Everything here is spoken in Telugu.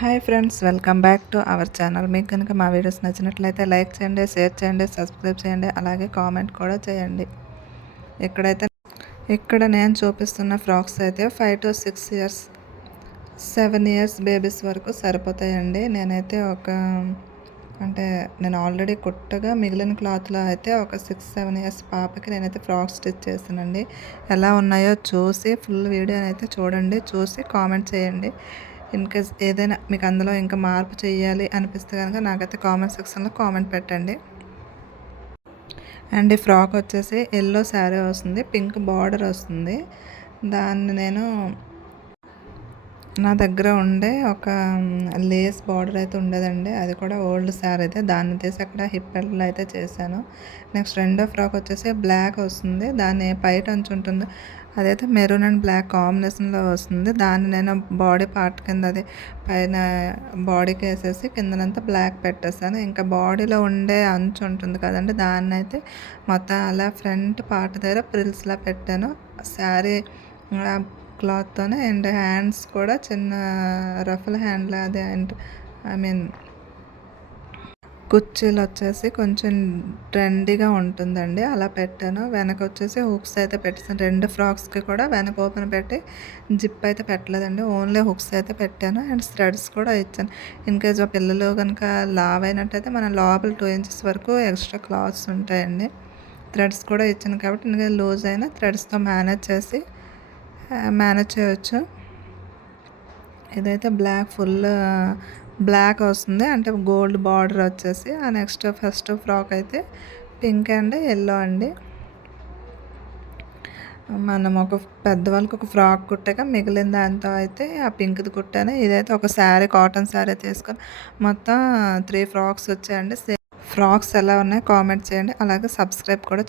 Hi friends, welcome back to our channel. మీకు కనుక మా వీడియోస్ నచ్చినట్లయితే లైక్ చేయండి, షేర్ చేయండి, సబ్స్క్రైబ్ చేయండి, అలాగే కామెంట్ కూడా చేయండి. ఇక్కడ నేను చూపిస్తున్న ఫ్రాక్స్ అయితే 5 to 6 ఇయర్స్ 7 ఇయర్స్ బేబీస్ వరకు సరిపోతాయండి. నేను ఆల్రెడీ కుట్టగా మిగిలిన క్లాత్లో అయితే ఒక 6-7 ఇయర్స్ పాపకి నేనైతే ఫ్రాక్ స్టిచ్ చేస్తానండి. ఎలా ఉన్నాయో చూసి ఫుల్ వీడియోని అయితే చూడండి, చూసి కామెంట్ చేయండి. ఇన్ కేస్ ఏదైనా మీకు అందులో ఇంకా మార్పు చేయాలి అనిపిస్తే కనుక నాకైతే కామెంట్ సెక్షన్లో కామెంట్ పెట్టండి. అండ్ ఈ ఫ్రాక్ వచ్చేసి ఎల్లో శారీ వస్తుంది, పింక్ బార్డర్ వస్తుంది. దాన్ని నేను నా దగ్గర ఉండే ఒక లేస్ బార్డర్ అయితే ఉండేదండి, అది కూడా ఓల్డ్ శారీ అయితే దాన్ని తీసి అక్కడ హిప్ బెల్ట్లో అయితే చేశాను. నెక్స్ట్ రెండో ఫ్రాక్ వచ్చేసి బ్లాక్ వస్తుంది, దాన్ని పైట అంచు ఉంటుంది, అదైతే మెరూన్ అండ్ బ్లాక్ కాంబినేషన్లో వస్తుంది. దాన్ని నేను బాడీ పార్ట్ కింద అది పైన బాడీకి వేసేసి కిందనంతా బ్లాక్ పెట్టేస్తాను. ఇంకా బాడీలో ఉండే అంచు ఉంటుంది కదండి, దాన్ని అయితే మొత్తం అలా ఫ్రంట్ పార్ట్ దగ్గర ప్రిల్స్లా పెట్టాను శారీ క్లాత్తోనే. అండ్ హ్యాండ్స్ కూడా చిన్న రఫల్ హ్యాండ్ల అదే అండ్ కుర్చీలు వచ్చేసి కొంచెం ట్రెండీగా ఉంటుందండి, అలా పెట్టాను. వెనక వచ్చేసి హుక్స్ అయితే పెట్టాను. 2 ఫ్రాక్స్కి కూడా వెనక ఓపెన్ పెట్టి జిప్ అయితే పెట్టలేదండి, ఓన్లీ హుక్స్ అయితే పెట్టాను. అండ్ థ్రెడ్స్ కూడా ఇచ్చాను. ఇన్ కేస్ ఆ పిల్లలు కనుక లావ్ అయినట్టయితే మన లోపల 2 ఇంచెస్ వరకు ఎక్స్ట్రా క్లాత్స్ ఉంటాయండి. థ్రెడ్స్ కూడా ఇచ్చాను కాబట్టి ఇంకా లూజ్ అయినా థ్రెడ్స్తో మేనేజ్ చేయవచ్చు. ఇదైతే ఫుల్ బ్లాక్ వస్తుంది, అంటే గోల్డ్ బార్డర్ వచ్చేసి. ఆ నెక్స్ట్ ఫస్ట్ ఫ్రాక్ అయితే పింక్ అండ్ ఎల్లో అండి. మనం ఒక పెద్దవాళ్ళకి ఒక ఫ్రాక్ కుట్టాక మిగిలిన దాంతో అయితే ఆ పింక్ది కుట్టాను. ఇదైతే ఒక శారీ, కాటన్ శారీ తీసుకొని మొత్తం 3 ఫ్రాక్స్ వచ్చాయండి. ఫ్రాక్స్ ఎలా ఉన్నాయి కామెంట్ చేయండి, అలాగే సబ్స్క్రైబ్ కూడా